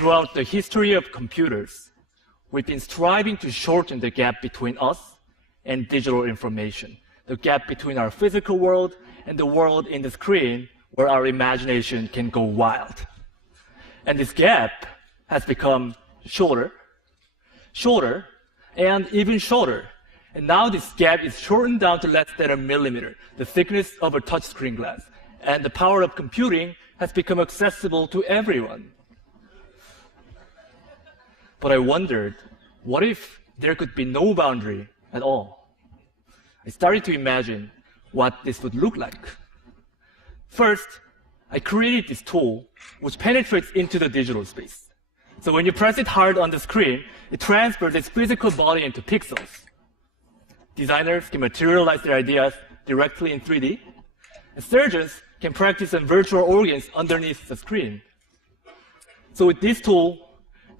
Throughout the history of computers, we've been striving to shorten the gap between us and digital information, the gap between our physical world and the world in the screen where our imagination can go wild. And this gap has become shorter, shorter, and even shorter. And now this gap is shortened down to less than a millimeter, the thickness of a touchscreen glass. And the power of computing has become accessible to everyone. But I wondered, what if there could be no boundary at all? I started to imagine what this would look like. First, I created this tool which penetrates into the digital space. So when you press it hard on the screen, it transfers its physical body into pixels. Designers can materialize their ideas directly in 3D, and surgeons can practice on virtual organs underneath the screen. So with this tool,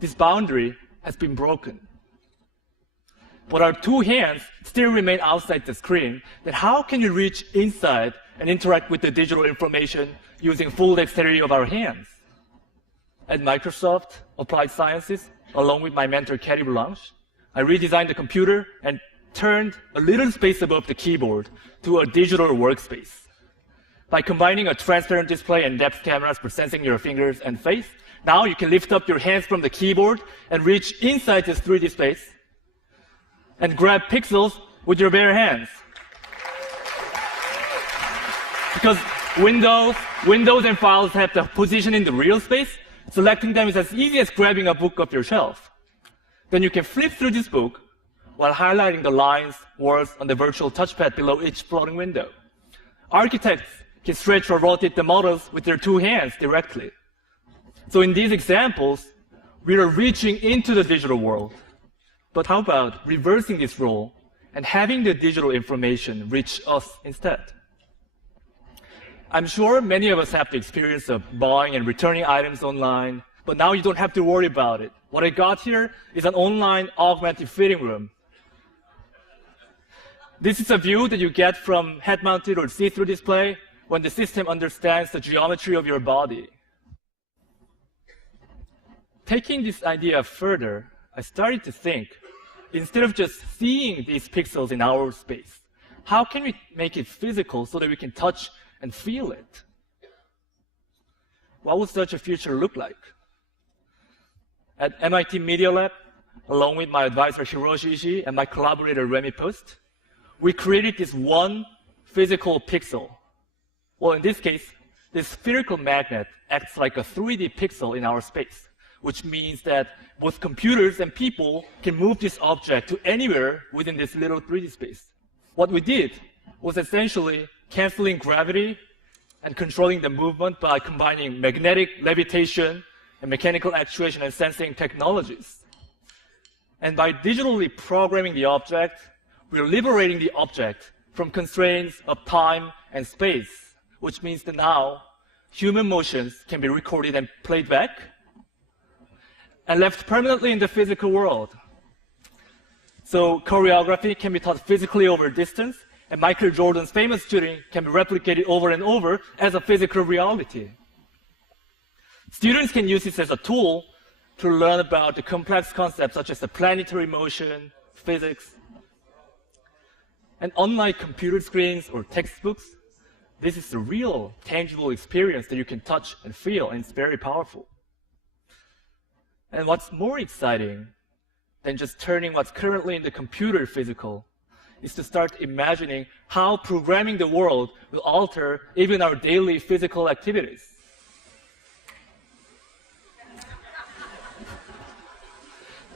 this boundary has been broken. But our two hands still remain outside the screen. Then how can you reach inside and interact with the digital information using full dexterity of our hands? At Microsoft Applied Sciences, along with my mentor, Cathy Blanche, I redesigned the computer and turned a little space above the keyboard to a digital workspace. By combining a transparent display and depth cameras for sensing your fingers and face, now you can lift up your hands from the keyboard and reach inside this 3D space and grab pixels with your bare hands. Because Windows and files have the position in the real space, selecting them is as easy as grabbing a book off your shelf. Then you can flip through this book while highlighting the lines, words on the virtual touchpad below each floating window. Architects can stretch or rotate the models with their two hands directly. So in these examples, we are reaching into the digital world. But how about reversing this role and having the digital information reach us instead? I'm sure many of us have the experience of buying and returning items online, but now you don't have to worry about it. What I got here is an online augmented fitting room. This is a view that you get from head-mounted or see-through display when the system understands the geometry of your body. Taking this idea further, I started to think, instead of just seeing these pixels in our space, how can we make it physical so that we can touch and feel it? What would such a future look like? At MIT Media Lab, along with my advisor Hiroshi Ishii and my collaborator Remy Post, we created this one physical pixel. Well, in this case, this spherical magnet acts like a 3D pixel in our space, which means that both computers and people can move this object to anywhere within this little 3D space. What we did was essentially canceling gravity and controlling the movement by combining magnetic levitation and mechanical actuation and sensing technologies. And by digitally programming the object, we're liberating the object from constraints of time and space, which means that now human motions can be recorded and played back and left permanently in the physical world. So choreography can be taught physically over distance, and Michael Jordan's famous shooting can be replicated over and over as a physical reality. Students can use this as a tool to learn about the complex concepts such as the planetary motion, physics. And unlike computer screens or textbooks, this is a real, tangible experience that you can touch and feel, and it's very powerful. And what's more exciting than just turning what's currently in the computer physical is to start imagining how programming the world will alter even our daily physical activities.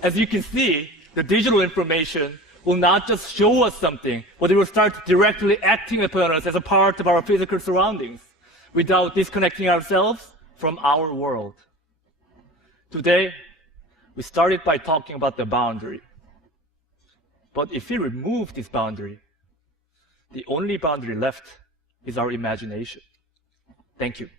As you can see, the digital information will not just show us something, but it will start directly acting upon us as a part of our physical surroundings without disconnecting ourselves from our world. Today, we started by talking about the boundary. But if we remove this boundary, the only boundary left is our imagination. Thank you.